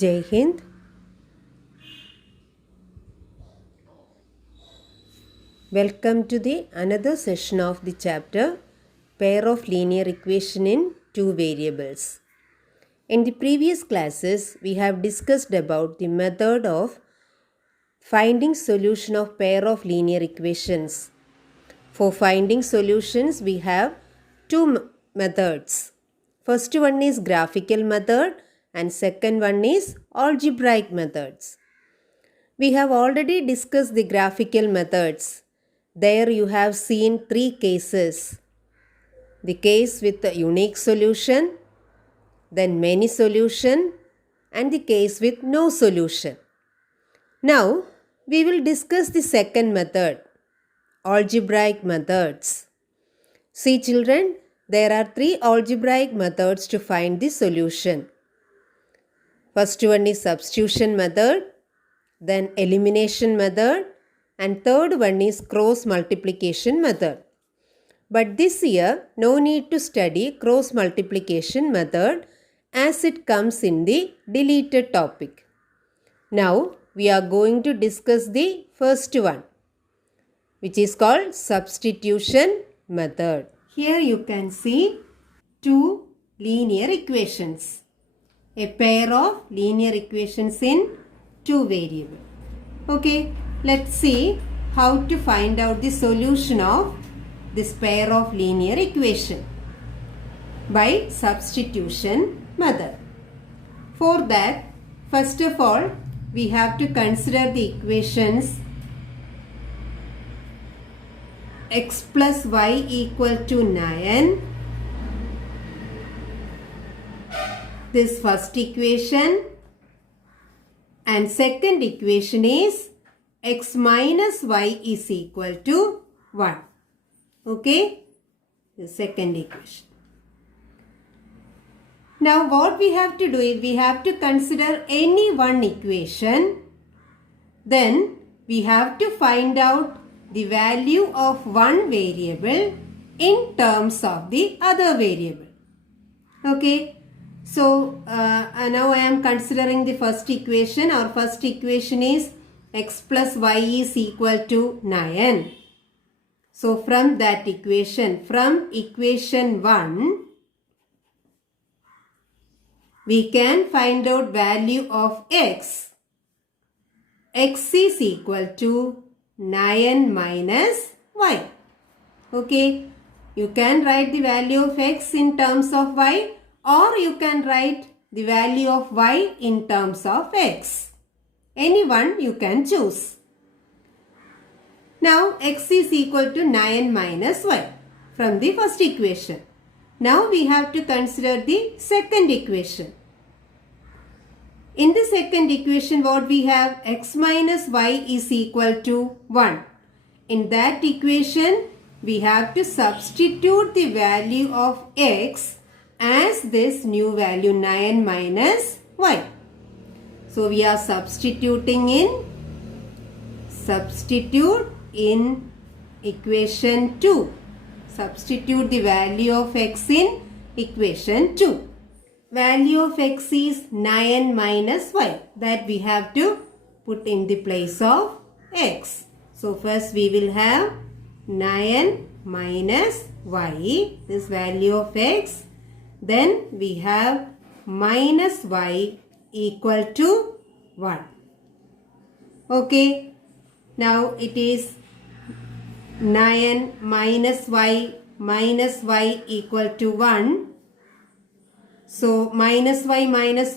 Jai Hind. Welcome to the another session of the chapter Pair of Linear Equation in Two Variables. In the previous classes, we have discussed about the method of finding solution of pair of linear equations. For finding solutions, we have two methods. First one is graphical method and second one is algebraic methods. We have already discussed the graphical methods. There you have seen three cases. The case with the unique solution, then many solution, and the case with no solution. Now we will discuss the second method, algebraic methods. See children, there are three algebraic methods to find the solution. First one is substitution method, then elimination method, and third one is cross multiplication method. But this year, no need to study cross multiplication method as it comes in the deleted topic. Now, we are going to discuss the first one, which is called substitution method. Here you can see two linear equations. A pair of linear equations in two variables. Okay, let's see how to find out the solution of this pair of linear equation by substitution method. For that, first of all, we have to consider the equations x plus y equal to 9. This first equation, and second equation is x minus y is equal to 1. Okay, the second equation. Now what we have to do is we have to consider any one equation. Then we have to find out the value of one variable in terms of the other variable. Okay. So, now I am considering the first equation. Our first equation is x plus y is equal to 9. So, from that equation, from equation 1, we can find out value of x. X is equal to 9 minus y. Okay, you can write the value of x in terms of y, or you can write the value of y in terms of x. Any one you can choose. Now x is equal to 9 minus y from the first equation. Now we have to consider the second equation. In the second equation what we have, x minus y is equal to 1. In that equation we have to substitute the value of x as this new value 9 minus y. So we are substituting in equation 2. Substitute the value of x in equation 2. Value of x is 9 minus y. That we have to put in the place of x. So first we will have 9 minus y, this value of x. Then we have minus y equal to 1. Okay. Now it is 9 minus y equal to 1. So minus y minus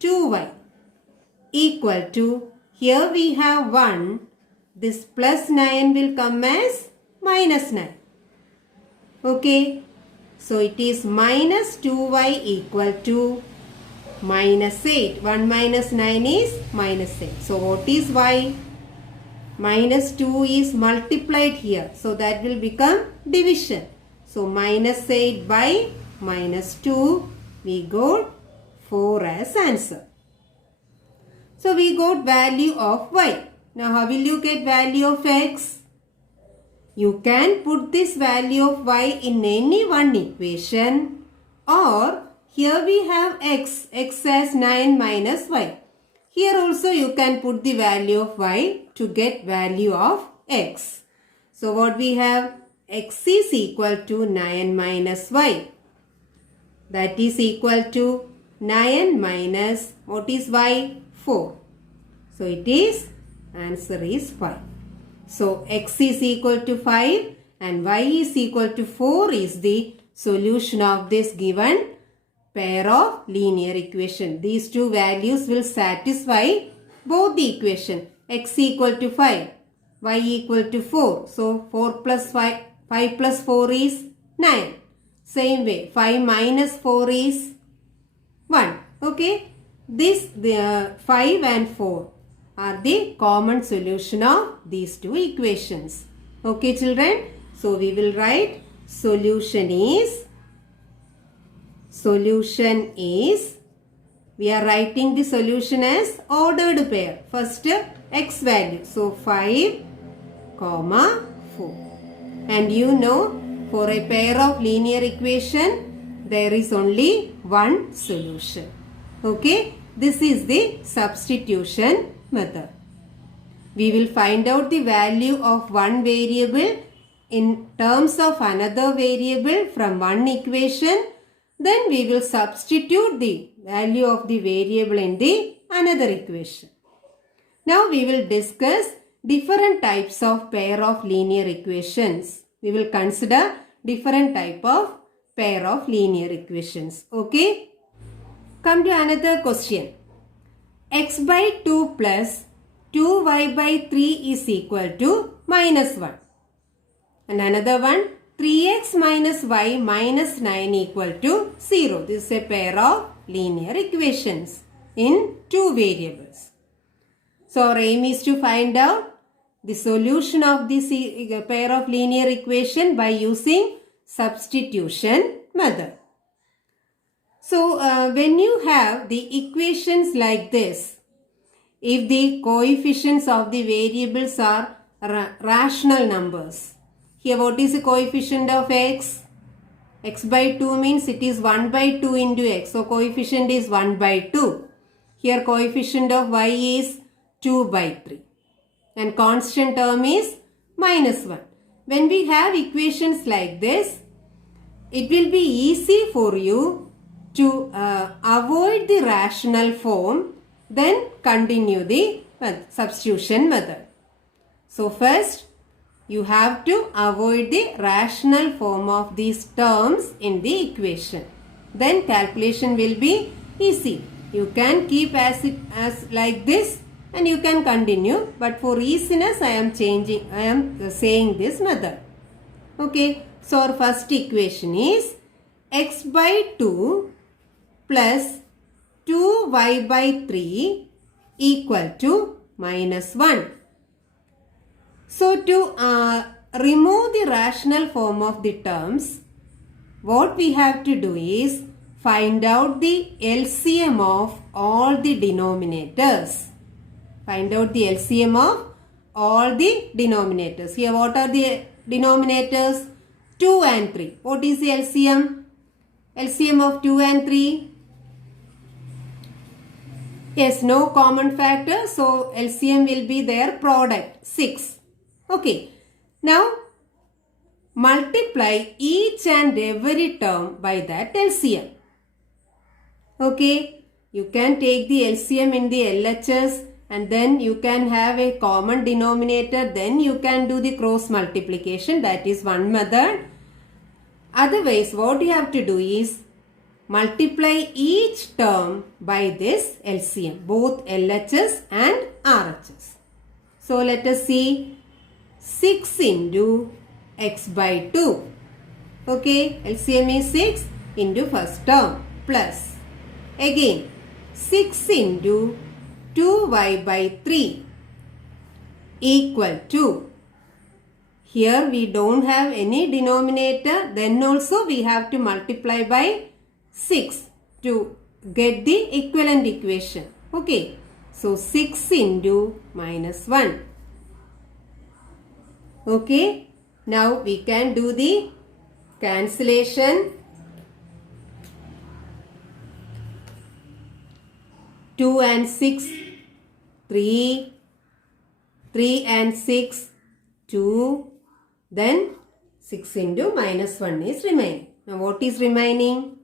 2y equal to, here we have 1. This plus 9 will come as minus 9. Okay. So it is minus 2y equal to minus 8. 1 minus 9 is minus 8. So what is y? Minus 2 is multiplied here. So that will become division. So minus 8 by minus 2, we got 4 as answer. So we got value of y. Now how will you get value of x? You can put this value of y in any one equation, or here we have x as 9 minus y. Here also you can put the value of y to get value of x. So what we have? X is equal to 9 minus y. That is equal to 9 minus, what is y? 4. So it is, answer is 5. So x is equal to 5 and y is equal to 4 is the solution of this given pair of linear equation. These two values will satisfy both the equation. X equal to 5, y equal to 4. So 4 plus 5 plus 4 is 9. Same way, 5 minus 4 is 1. Okay. This 5 and 4 are the common solution of these two equations. Okay children. So we will write solution is, we are writing the solution as ordered pair. First x value. So 5, 4. And you know, for a pair of linear equation, there is only one solution. Okay. This is the substitution method. We will find out the value of one variable in terms of another variable from one equation. Then we will substitute the value of the variable in the another equation. Now we will discuss different types of pair of linear equations. We will consider different type of pair of linear equations. Okay. Come to another question. X by 2 plus 2y by 3 is equal to minus 1. And another one, 3x minus y minus 9 equal to 0. This is a pair of linear equations in two variables. So our aim is to find out the solution of this pair of linear equation by using substitution method. So when you have the equations like this, if the coefficients of the variables are rational numbers, here what is the coefficient of x? X by 2 means it is 1 by 2 into x. So coefficient is 1 by 2. Here coefficient of y is 2 by 3. And constant term is minus 1. When we have equations like this, it will be easy for you to avoid the rational form, then continue the substitution method. So first, you have to avoid the rational form of these terms in the equation. Then calculation will be easy. You can keep as like this and you can continue. But for easiness, I am saying this method. Okay. So our first equation is x by 2 plus 2y by 3 equal to minus 1. So to remove the rational form of the terms, what we have to do is find out the LCM of all the denominators. Find out the LCM of all the denominators. Here what are the denominators? 2 and 3. What is the LCM? LCM of 2 and 3? Yes, no common factor. So LCM will be their product, 6. Okay. Now multiply each and every term by that LCM. Okay. You can take the LCM in the LHS and then you can have a common denominator. Then you can do the cross multiplication. That is one method. Otherwise, what you have to do is multiply each term by this LCM, both LHS and RHS. So let us see 6 into x by 2. Okay, LCM is 6 into first term plus again 6 into 2y by 3 equal to, here we don't have any denominator, then also we have to multiply by 6 to get the equivalent equation. Okay, so 6 into minus 1. Okay, now we can do the cancellation. 2 and 6, 3, 3 and 6, 2, then 6 into minus 1 is remaining. Now what is remaining?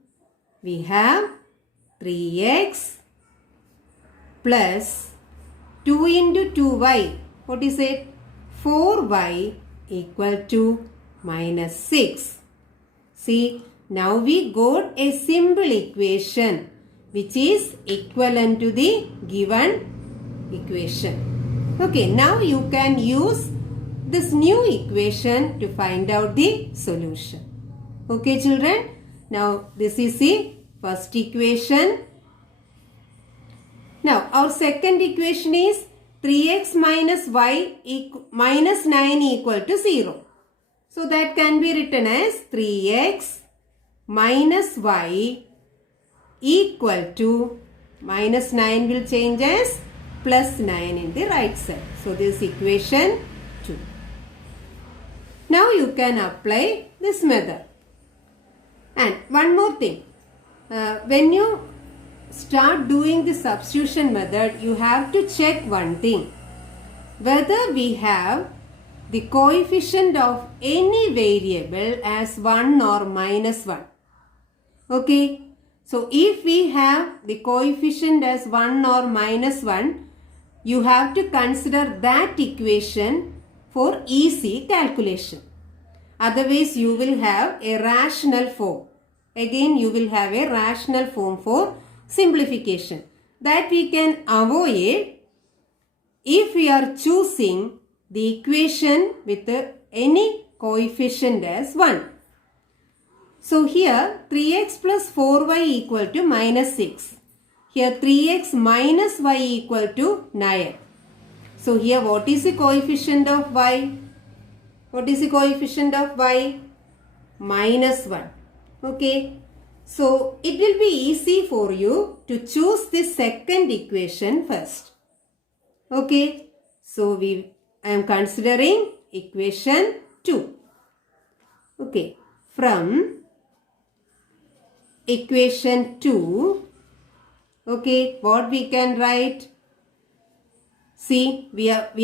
We have 3x plus 2 into 2y. What is it? 4y equal to minus 6. See, now we got a simple equation which is equivalent to the given equation. Okay, now you can use this new equation to find out the solution. Okay, children. Now, this is the first equation. Now, our second equation is 3x minus y minus 9 equal to 0. So, that can be written as 3x minus y equal to minus 9 will change as plus 9 in the right side. So, this is equation 2. Now, you can apply this method. And one more thing, when you start doing the substitution method, you have to check one thing, whether we have the coefficient of any variable as 1 or minus 1. Okay, so if we have the coefficient as 1 or minus 1, you have to consider that equation for easy calculation. Otherwise, you will have a rational form. Again, you will have a rational form for simplification. That we can avoid if we are choosing the equation with any coefficient as 1. So, here 3x plus 4y equal to minus 6. Here 3x minus y equal to 9. So, here what is the coefficient of y? What is the coefficient of y? Minus 1. Okay. So, it will be easy for you to choose the second equation first. Okay. So, I am considering equation 2. Okay. From equation 2, okay, what we can write? See, we have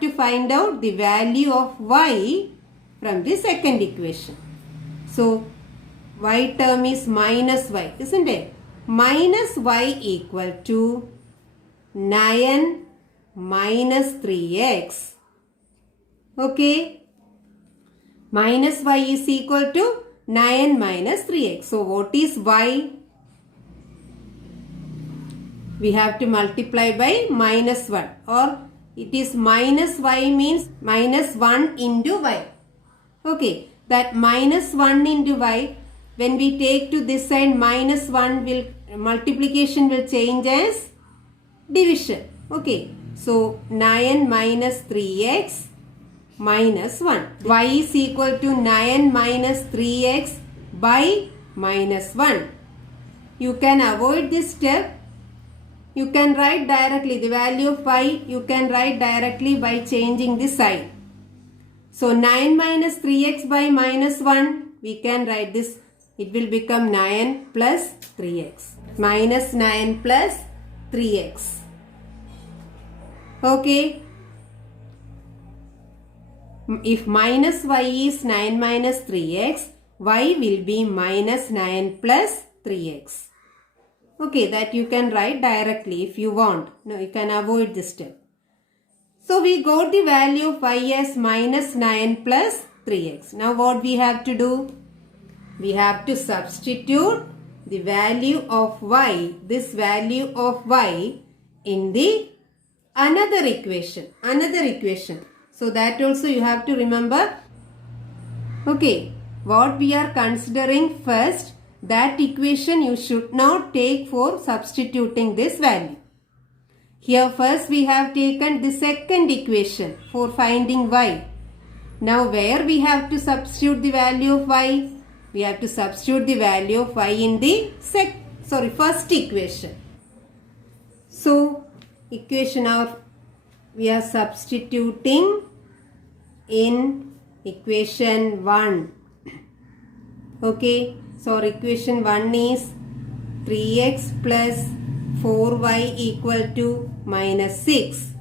to find out the value of y from the second equation. So, y term is minus y, isn't it? Minus y equal to 9 minus 3x. Okay. Minus y is equal to 9 minus 3x. So, what is y? We have to multiply by minus 1, or it is minus y means minus 1 into y. Okay, that minus 1 into y, when we take to this side, minus 1 will, multiplication will change as division. Okay, so 9 minus 3x minus 1. Y is equal to 9 minus 3x by minus 1. You can avoid this step. You can write directly the value of y, you can write directly by changing the sign. So 9 minus 3x by minus 1, we can write this, it will become 9 plus 3x. Minus 9 plus 3x. Okay. If minus y is 9 minus 3x, y will be minus 9 plus 3x. Okay, that you can write directly if you want. No, you can avoid this step. So, we got the value of y as minus 9 plus 3x. Now, what we have to do? We have to substitute the value of y, this value of y in the another equation. So, that also you have to remember. Okay, what we are considering first, that equation you should not take for substituting this value. Here first we have taken the second equation for finding y. Now where we have to substitute the value of y? We have to substitute the value of y in the first equation. So equation of we are substituting in equation 1. Okay. So, our equation 1 is 3x plus 4y equal to minus 6.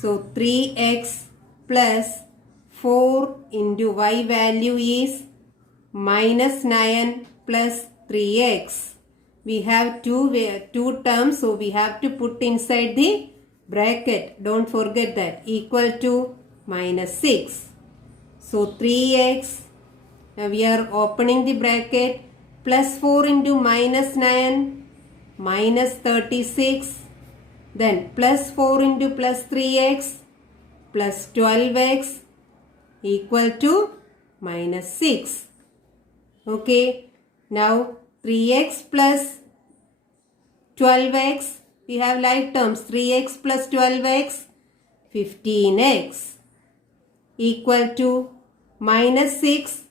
So 3x plus 4 into y value is minus 9 plus 3x. We have two terms, so we have to put inside the bracket. Don't forget that. Equal to minus 6. So 3x, now we are opening the bracket, plus 4 into minus 9, minus 36. Then plus 4 into plus 3x, plus 12x equal to minus 6. Okay, now 3x plus 12x, we have like terms, 3x plus 12x, 15x equal to minus 6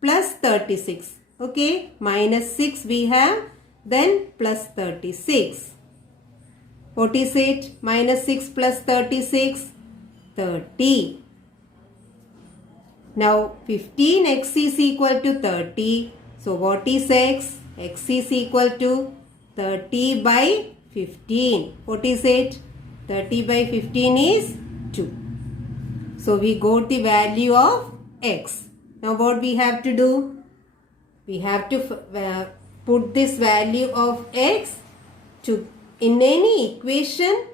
plus 36. Okay, minus 6 we have, then plus 36. What is it? Minus 6 plus 36, 30. Now 15x is equal to 30. So what is x? X is equal to 30 by 15. What is it? 30 by 15 is 2. So we got the value of x. Now what we have to do? We have to put this value of x to in any equation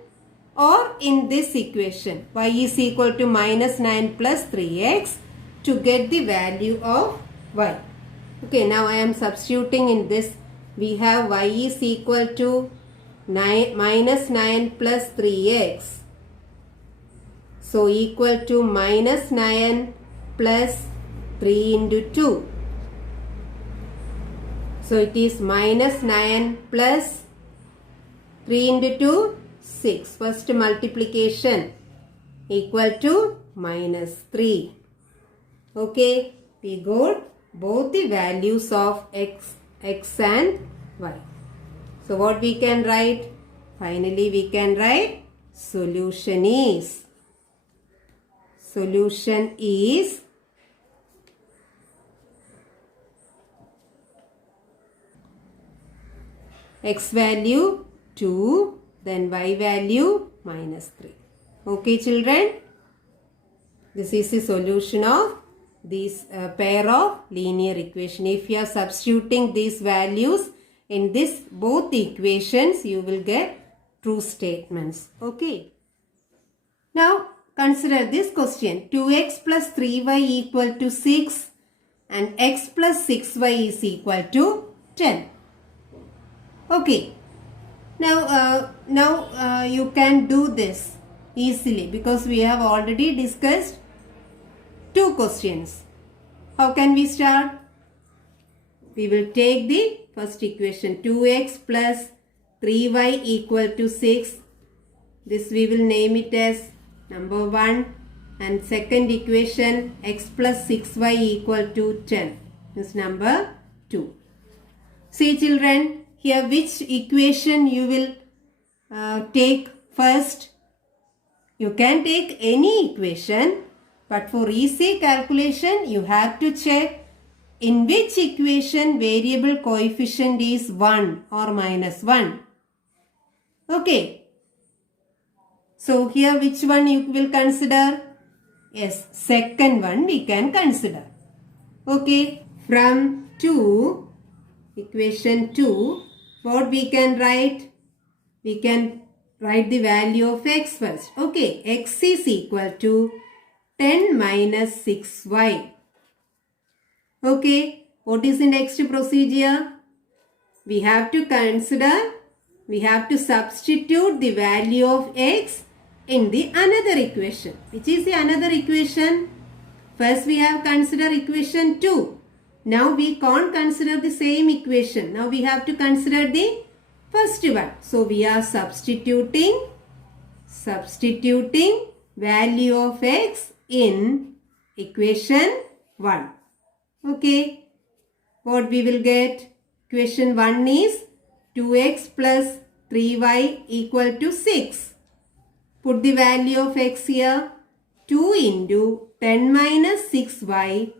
or in this equation. Y is equal to minus 9 plus 3x to get the value of y. Okay, now I am substituting in this. We have y is equal to minus 9 plus 3x. So equal to minus 9 plus 3 into 2. So it is minus 9 plus 3 into 2, 6. First multiplication equal to minus 3. Okay, we got both the values of x and y. So what we can write? Finally we can write solution is x value 2, then y value minus 3. Okay children, this is the solution of this pair of linear equation. If you are substituting these values in this both the equations, you will get true statements. Okay. Now consider this question. 2x plus 3y equal to 6 and x plus 6y is equal to 10. Okay. Now you can do this easily because we have already discussed two questions. How can we start? We will take the first equation, 2x plus 3y equal to 6. This we will name it as number 1. And second equation, x plus 6y equal to 10 is number 2. See children, here which equation you will take first? You can take any equation, but for easy calculation you have to check in which equation variable coefficient is 1 or minus 1. Okay. So here which one you will consider? Yes, second one we can consider. Okay. From 2, equation 2, what we can write? We can write the value of x first. Okay, x is equal to 10 minus 6y. Okay, what is the next procedure? We have to substitute the value of x in the another equation. Which is the another equation? First we have considered equation 2. Now we can't consider the same equation. Now we have to consider the first one. So we are substituting value of x in equation 1. Okay. What we will get? Equation 1 is 2x plus 3y equal to 6. Put the value of x here. 2 into 10 minus 6y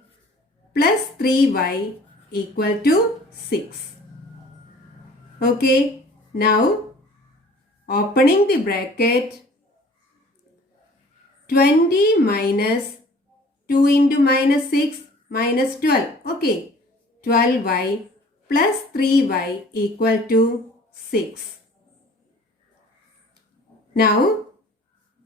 plus 3y equal to 6. Okay, now opening the bracket, 20 minus 2 into minus 6 minus 12. Okay, 12y plus 3y equal to 6. Now,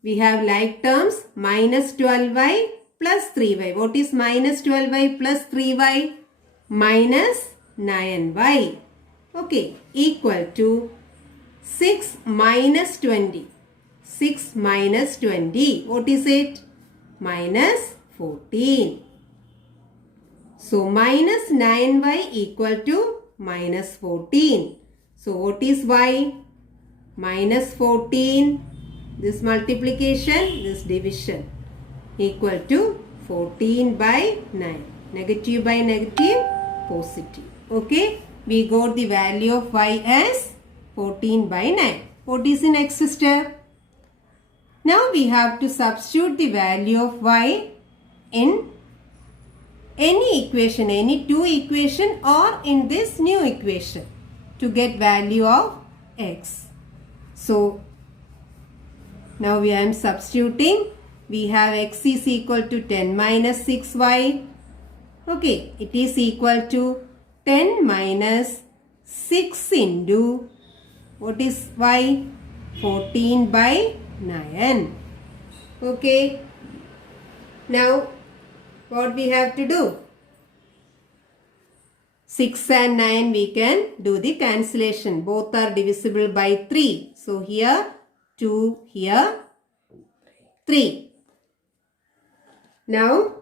we have like terms minus 12y plus 3y. What is minus 12y plus 3y? Minus 9y. Okay, equal to 6 minus 20. 6 minus 20. What is it? Minus 14. So, minus 9y equal to minus 14. So, what is y? Minus 14. This multiplication, this division equal to 14 by 9. Negative by negative, positive. Okay. We got the value of y as 14 by 9. What is the next step? Now we have to substitute the value of y in any equation, any two equation or in this new equation to get value of x. So, now I am substituting. We have x is equal to 10 minus 6y. Okay, it is equal to 10 minus 6 into, what is y? 14 by 9. Okay. Now, what we have to do? 6 and 9 we can do the cancellation. Both are divisible by 3. So, here 2, here 3. Now,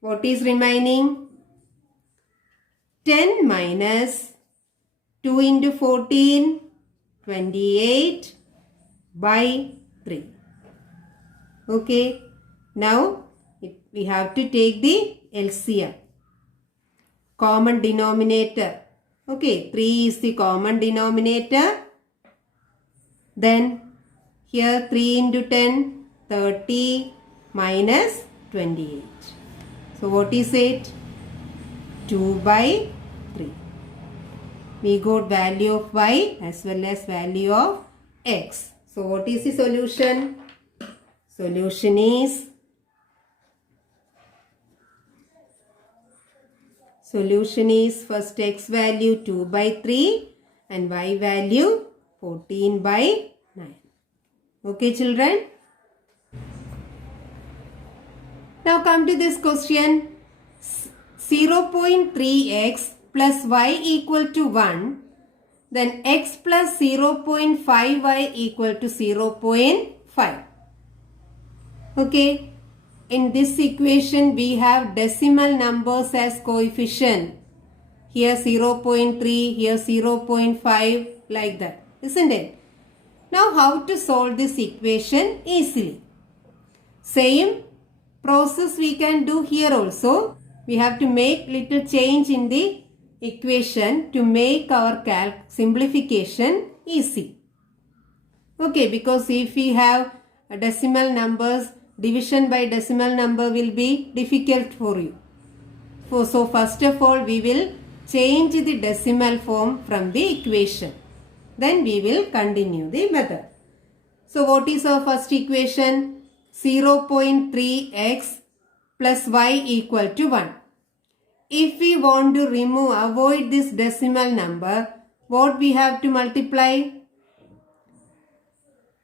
what is remaining? 10 minus 2 into 14, 28 by 3. Okay. Now, we have to take the LCM. Common denominator. Okay. 3 is the common denominator. Then, here 3 into 10, 30 minus 28. So, what is it? 2 by 3. We got value of y as well as value of x. So, what is the solution? Solution is first x value 2 by 3 and y value 14 by 9. Okay, children? Now come to this question. 0.3x plus y equal to 1. Then x plus 0.5y equal to 0.5. Okay. In this equation, we have decimal numbers as coefficient. Here 0.3, here 0.5, like that. Isn't it? Now, how to solve this equation easily? Same process we can do here also. We have to make little change in the equation to make our simplification easy. Okay, because if we have decimal numbers, division by decimal number will be difficult for you. So, first of all, we will change the decimal form from the equation. Then we will continue the method. So, what is our first equation? 0.3x plus y equal to 1. If we want to avoid this decimal number, what we have to multiply?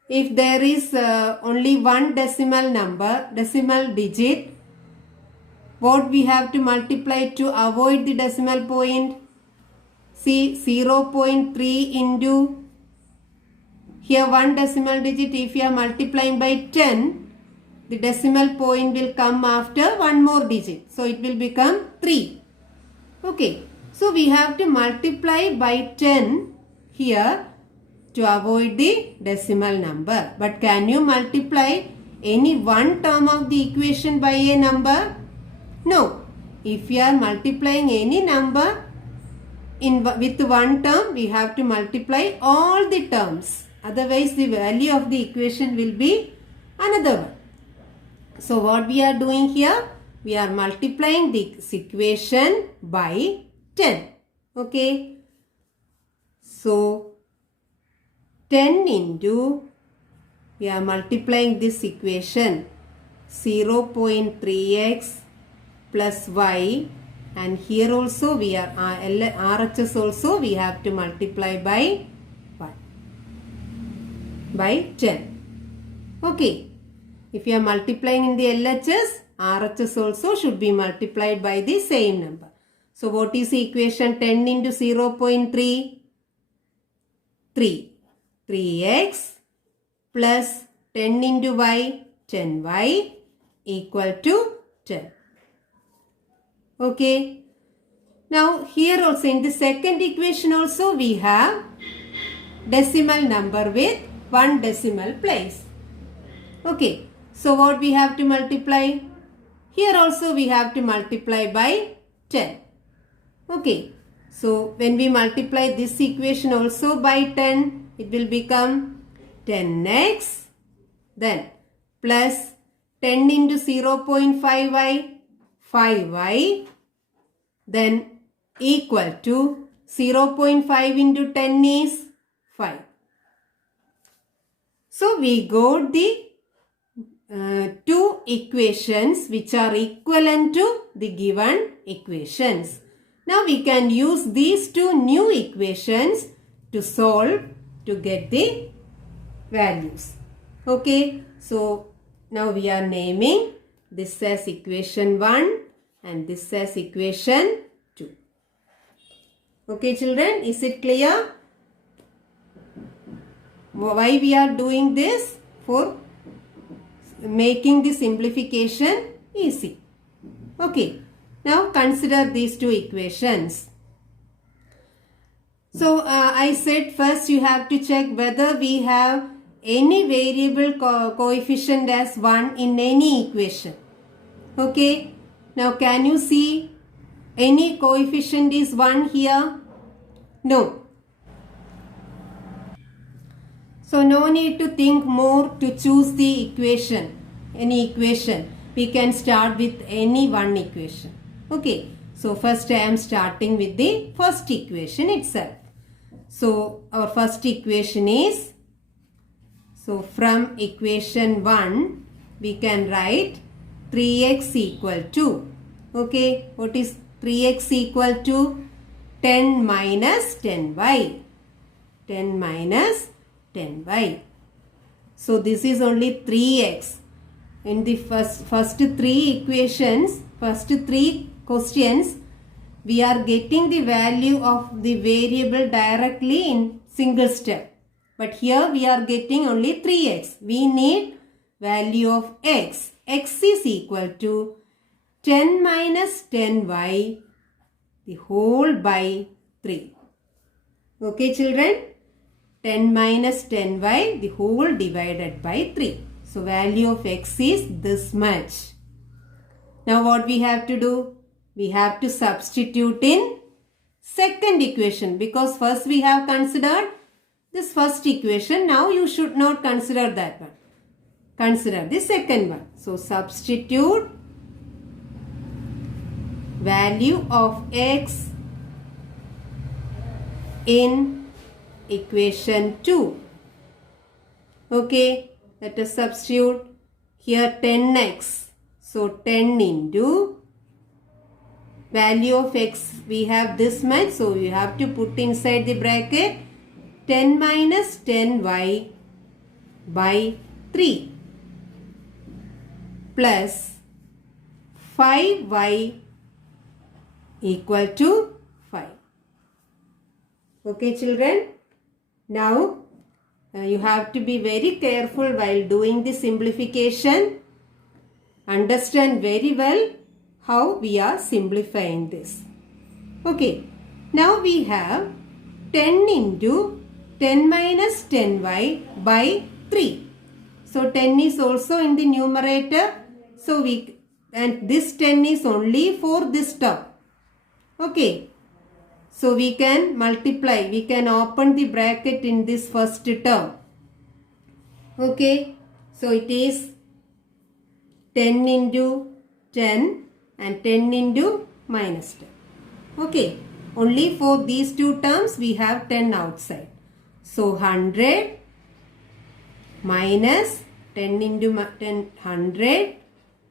If there is only one decimal number, decimal digit, what we have to multiply to avoid the decimal point? See, 0.3 into, here one decimal digit, if you are multiplying by 10, the decimal point will come after one more digit. So, it will become 3. Okay. So, we have to multiply by 10 here to avoid the decimal number. But can you multiply any one term of the equation by a number? No. If you are multiplying any number with one term, we have to multiply all the terms. Otherwise, the value of the equation will be another one. So, what we are doing here? We are multiplying this equation by 10. Okay. So 10 into, we are multiplying this equation, 0.3x plus y, and here also we are RHS also we have to multiply by what? By 10. Okay. If you are multiplying in the LHS, RHS also should be multiplied by the same number. So what is the equation? 10 into 0.3? 3. 3x plus 10 into y, 10y equal to 10. Okay. Now here also in the second equation also we have decimal number with 1 decimal place. Okay. So what we have to multiply? Here also we have to multiply by 10. Okay. So when we multiply this equation also by 10, it will become 10x, then plus 10 into 0.5y, 5y, then equal to 0.5 into 10 is 5. So we got the two equations which are equivalent to the given equations. Now we can use these two new equations to solve to get the values. Okay, so now we are naming this as equation 1 and this as equation 2. Okay children, is it clear? Why we are doing this? For making the simplification easy. Okay, now consider these two equations. So I said first you have to check whether we have any variable coefficient as 1 in any equation. Okay, now can you see any coefficient is 1 here? No. So no need to think more to choose the equation, any equation. We can start with any one equation. Okay, so first I am starting with the first equation itself. So our first equation is, so from equation 1 we can write 3x equal to, okay, what is 3x equal to? 10 minus 10y. 10 minus 10y. So this is only 3x. In the first three equations, first three questions, we are getting the value of the variable directly in single step. But here we are getting only 3x. We need value of x. X is equal to 10 minus 10y the whole by 3. Okay children? 10 minus 10y the whole divided by 3. So value of x is this much. Now what we have to do? We have to substitute in second equation, because first we have considered this first equation. Now you should not consider that one. Consider the second one. So substitute value of x in equation 2. Okay, let us substitute here 10x. So 10 into value of x, we have this much. So you have to put inside the bracket 10 minus 10y by 3 plus 5y equal to 5. Okay children, now you have to be very careful while doing the simplification. Understand very well how we are simplifying this. Okay, now we have 10 into 10 minus 10y by 3. So 10 is also in the numerator. So and this 10 is only for this term. Okay, so we can multiply. We can open the bracket in this first term. Okay, so it is 10 into 10 and 10 into minus 10. Okay, Only for these two terms we have 10 outside. So 100 minus 10 into 10, 100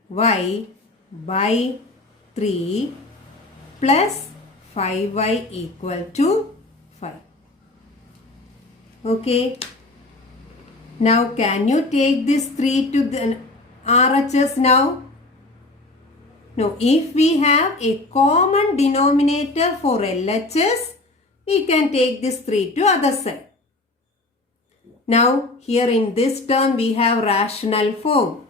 y by 3 plus 5y equal to 5. Okay. Now can you take this 3 to the RHS now? No, if we have a common denominator for LHS, we can take this 3 to other side. Now here in this term we have rational form.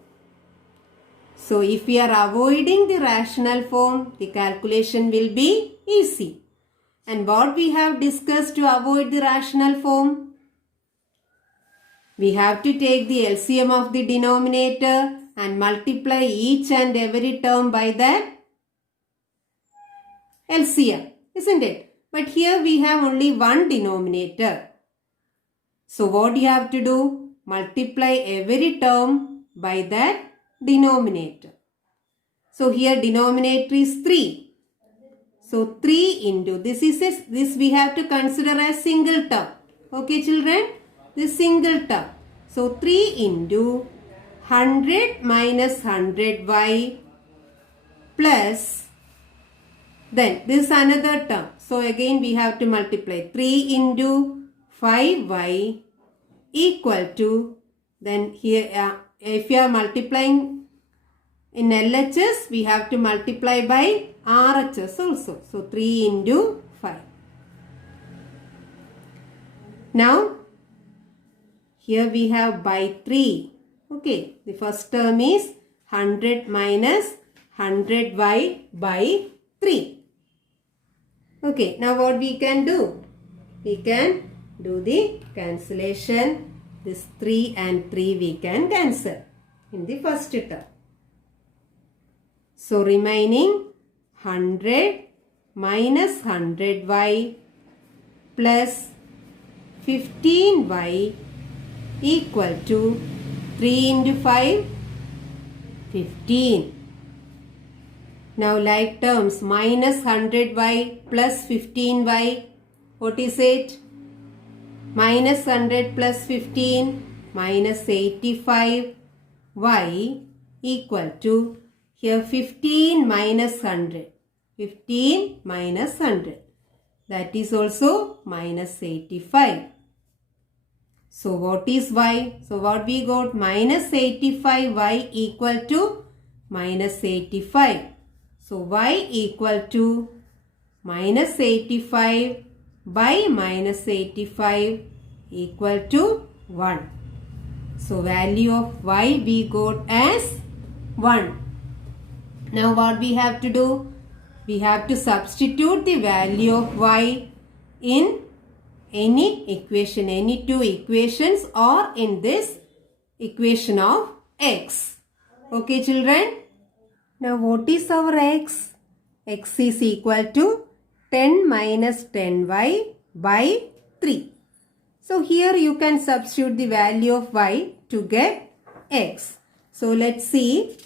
So if we are avoiding the rational form, the calculation will be easy. And what we have discussed to avoid the rational form? We have to take the LCM of the denominator and multiply each and every term by that LCM, isn't it? But here we have only one denominator. So what you have to do? Multiply every term by that denominator. So here denominator is 3. So 3 into this we have to consider as single term. Okay children? This single term. So 3 into 100 minus 100y plus then this is another term. So again we have to multiply 3 into 5y equal to, then here if you are multiplying in LHS we have to multiply by RHS also. So 3 into 5. Now here we have by 3. Okay, the first term is 100 minus 100y by 3. Okay, now what we can do? We can do the cancellation. This 3 and 3 we can cancel in the first term. So remaining 100 minus 100y plus 15y equal to 3 into 5, 15. Now like terms, minus 100y plus 15y, what is it? Minus 100 plus 15 minus 85y equal to, here 15 minus 100. 15 minus 100. That is also minus 85. So what is y? So what we got? Minus 85y equal to minus 85. So y equal to minus 85 by minus 85 equal to 1. So value of y we got as 1. Now what we have to do? We have to substitute the value of y in any equation, any two equations, or in this equation of x. Okay children? Now what is our x? X is equal to 10 minus 10y by 3. So here you can substitute the value of y to get x. So let's see.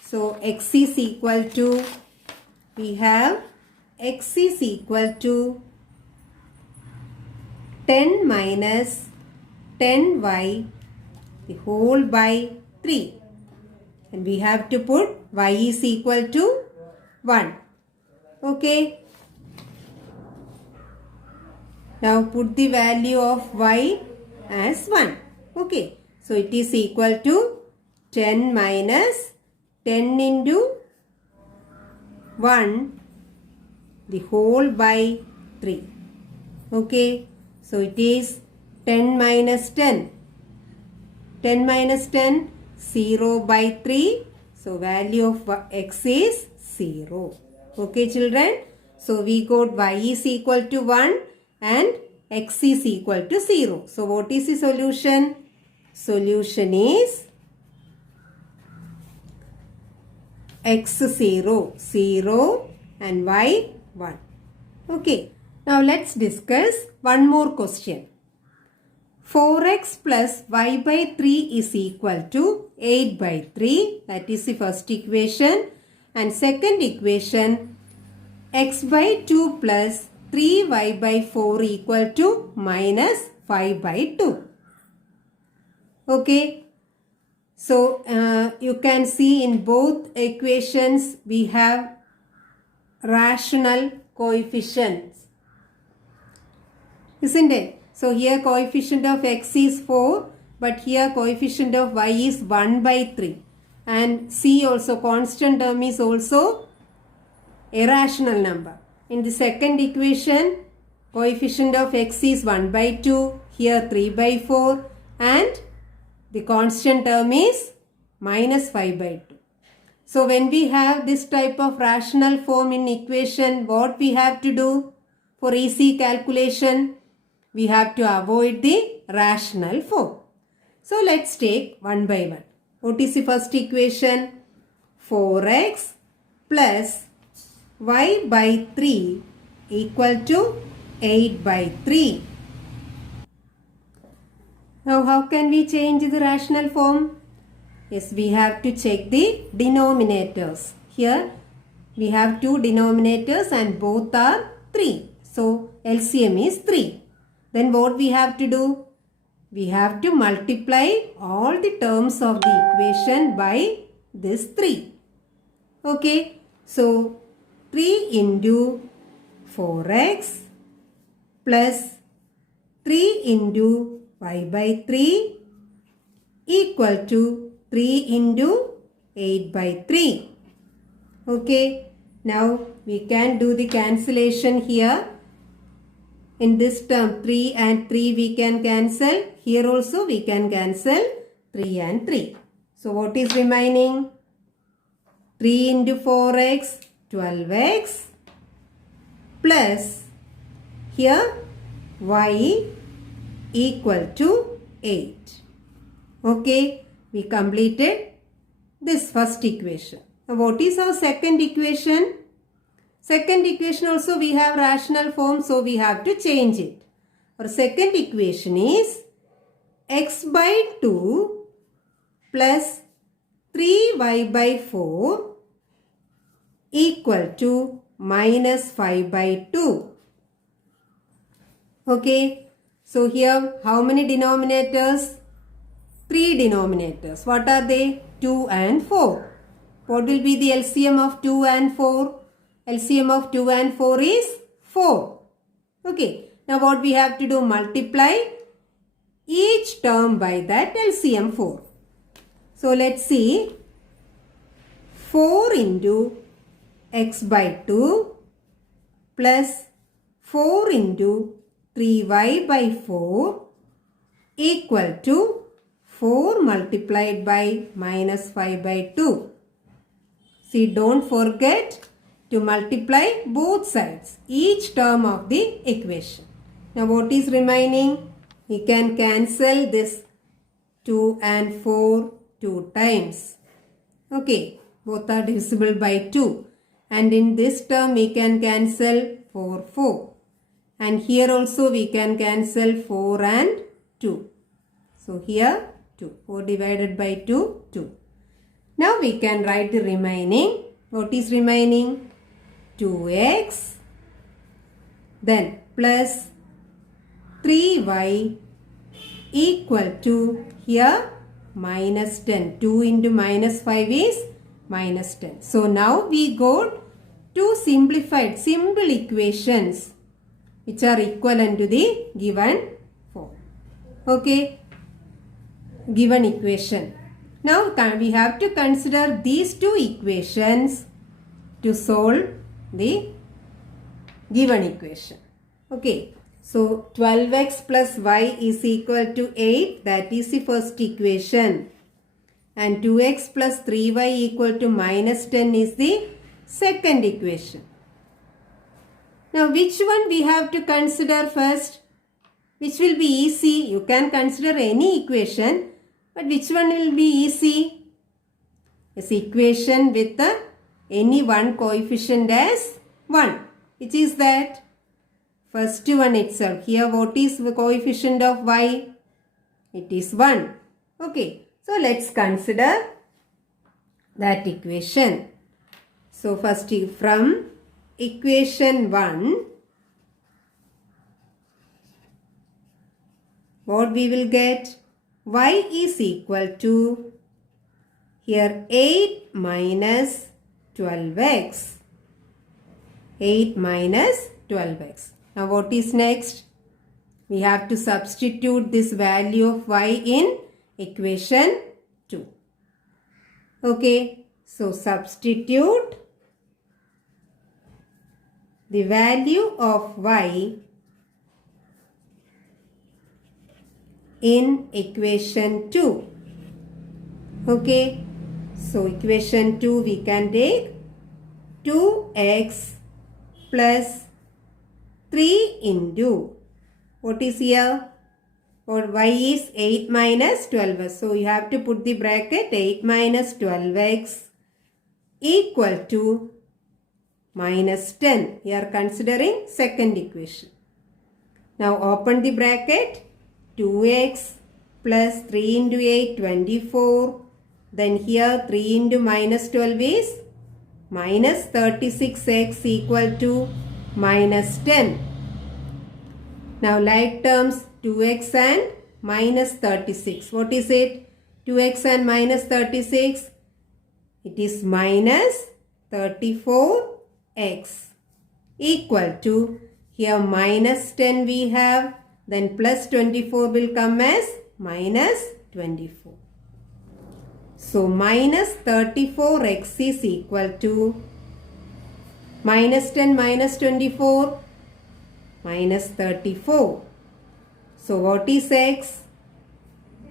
So x is equal to, we have x is equal to 10 minus 10y the whole by 3. And we have to put y is equal to 1. Okay. Now put the value of y as 1. Okay. So it is equal to 10 minus 10 into 1 the whole by 3. Okay. So it is 10 minus 10. 10 minus 10, 0 by 3. So value of x is 0. Okay children. So we got y is equal to 1 and x is equal to 0. So what is the solution? Solution is x 0, 0 and y 1. Okay. Now let's discuss one more question. 4x plus y by 3 is equal to 8 by 3. That is the first equation. And second equation, x by 2 plus 3y by 4 equal to minus 5 by 2. Okay. So you can see in both equations we have rational coefficients. Isn't it? So here coefficient of x is 4, but here coefficient of y is 1 by 3. And C also, constant term is also a rational number. In the second equation, coefficient of x is 1 by 2, here 3 by 4, and the constant term is minus 5 by 2. So when we have this type of rational form in equation, what we have to do for easy calculation? We have to avoid the rational form. So let's take one by one. What is the first equation? 4x plus y by 3 equal to 8 by 3. Now how can we change the rational form? Yes, we have to check the denominators. Here we have two denominators and both are 3. So LCM is 3. Then what we have to do? We have to multiply all the terms of the equation by this 3. Okay. So 3 into 4x plus 3 into y by 3 equal to 3 into 8 by 3. Okay. Now we can do the cancellation here. In this term 3 and 3 we can cancel. Here also we can cancel 3 and 3. So what is remaining? 3 into 4x, 12x plus here y equal to 8. Okay, we completed this first equation. Now what is our second equation? Second equation also we have rational form, so we have to change it. Our second equation is x by 2 plus 3y by 4 equal to minus 5 by 2. Okay, so here how many denominators? 3 denominators. What are they? 2 and 4. What will be the LCM of 2 and 4? LCM of 2 and 4 is 4. Okay. Now what we have to do? Multiply each term by that LCM 4. So let's see. 4 into x by 2 plus 4 into 3y by 4 equal to 4 multiplied by minus 5 by 2. See, don't forget to multiply both sides, each term of the equation. Now what is remaining? We can cancel this 2 and 4 2 times. Okay, both are divisible by 2. And in this term we can cancel 4. And here also we can cancel 4 and 2. So here 2. 4 divided by 2, 2. Now we can write the remaining. What is remaining? 2x then plus 3y equal to here minus 10. 2 into minus 5 is minus 10. So now we got two simplified simple equations which are equivalent to the given form. Okay, given equation. Now we have to consider these two equations to solve the given equation. Okay, so 12x plus y is equal to 8. That is the first equation. And 2x plus 3y equal to minus 10 is the second equation. Now which one we have to consider first? Which will be easy? You can consider any equation, but which one will be easy? This equation with any one coefficient as 1. Which is that? First one itself. Here what is the coefficient of y? It is 1. Okay. So let's consider that equation. So first from equation 1 what we will get? Y is equal to here 8 minus 12x. 8 minus 12x. Now what is next? We have to substitute this value of y in equation 2. Okay, so substitute the value of y in equation 2. Okay, so equation 2 we can take 2x plus 3 into, what is here? Or y is 8 minus 12x. So you have to put the bracket 8 minus 12x equal to minus 10. We are considering second equation. Now open the bracket. 2x plus 3 into 8, 24. Then here 3 into minus 12 is minus 36x equal to minus 10. Now like terms 2x and minus 36. What is it? 2x and minus 36. It is minus 34x equal to, here minus 10 we have, then plus 24 will come as minus 24. So minus 34x is equal to minus 10 minus 24 minus 34. So what is x?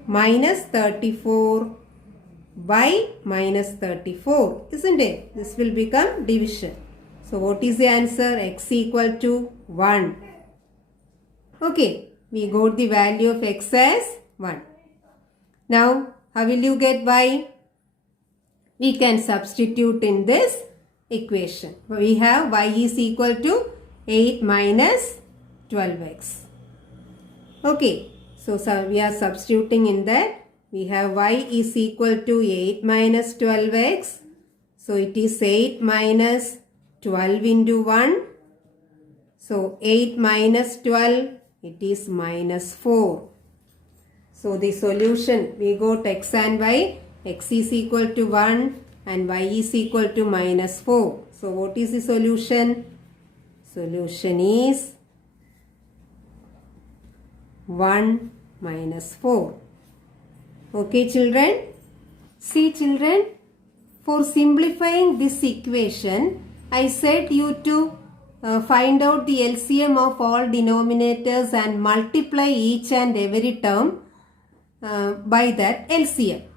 Minus 34 by minus 34, isn't it? This will become division. So what is the answer? X equal to 1. Okay, we got the value of x as 1. Now, how will you get y? We can substitute in this equation. We have y is equal to 8 minus 12x. Okay, so we are substituting in that. We have y is equal to 8 minus 12x. So it is 8 minus 12 into 1. So 8 minus 12, it is minus 4. So the solution, we got x and y. X is equal to 1 and y is equal to minus 4. So what is the solution? Solution is 1 minus 4. Okay children? See children, for simplifying this equation, I said you to find out the LCM of all denominators and multiply each and every term by that LCM.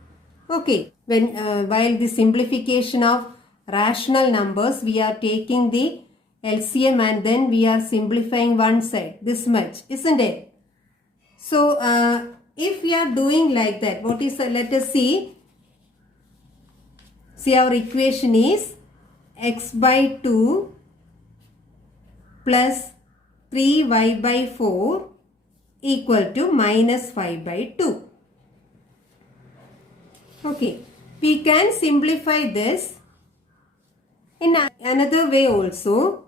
Okay, when while the simplification of rational numbers, we are taking the LCM and then we are simplifying one side, this much, isn't it? So, if we are doing like that, what is, let us see. See, our equation is x by 2 plus 3y by 4 equal to minus 5 by 2. Okay, we can simplify this in another way also.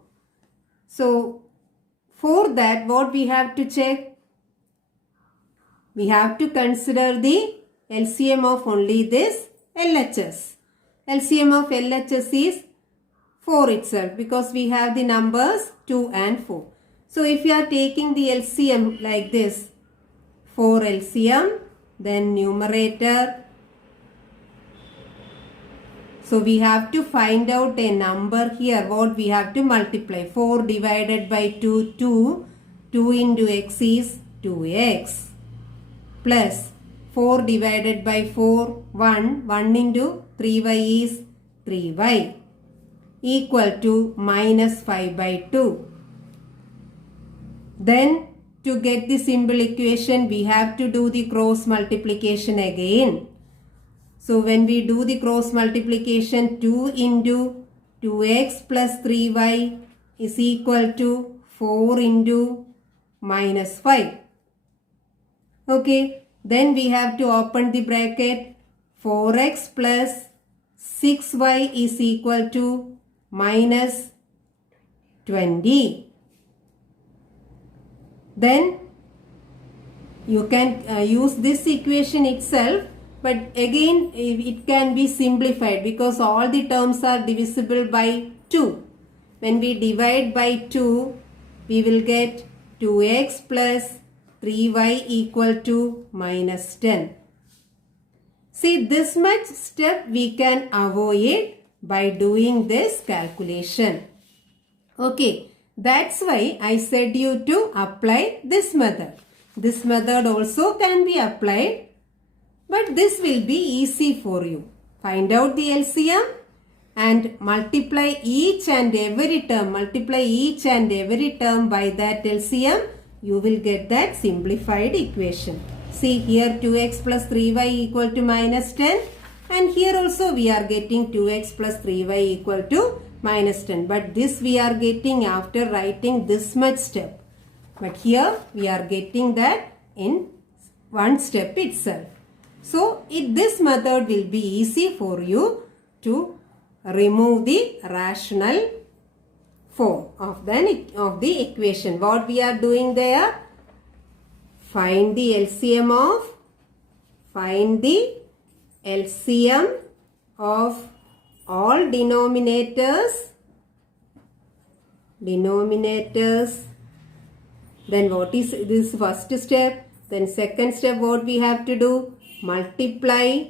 So, for that, what we have to check? We have to consider the LCM of only this LHS. LCM of LHS is 4 itself because we have the numbers 2 and 4. So if you are taking the LCM like this, 4 LCM, then numerator. So we have to find out a number here. What we have to multiply? 4 divided by 2, 2. 2 into x is 2x. Plus 4 divided by 4, 1. 1 into 3y is 3y. Equal to minus 5 by 2. Then to get the simple equation, we have to do the cross multiplication again. So when we do the cross multiplication, 2 into 2x plus 3y is equal to 4 into minus 5. Okay, then we have to open the bracket. 4x plus 6y is equal to minus 20. Then You can use this equation itself, but again it can be simplified because all the terms are divisible by 2. When we divide by 2, we will get 2x plus 3y equal to minus 10. See, this much step we can avoid by doing this calculation. Okay, that's why I said you to apply this method. This method also can be applied, but this will be easy for you. Find out the LCM and multiply each and every term. Multiply each and every term by that LCM. You will get that simplified equation. See here 2x plus 3y equal to minus 10. And here also we are getting 2x plus 3y equal to minus 10. But this we are getting after writing this much step. But here we are getting that in one step itself. So this method will be easy for you to remove the rational form of the equation. What we are doing there? Find the LCM of all denominators. Then what is this first step? Then second step, what we have to do? Multiply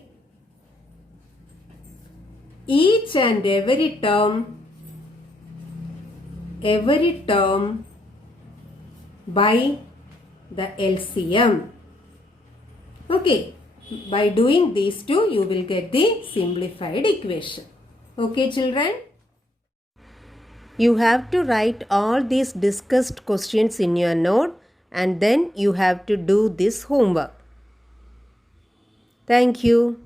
each and every term by the LCM. Okay, by doing these two, you will get the simplified equation. Okay, children? You have to write all these discussed questions in your note and then you have to do this homework. Thank you.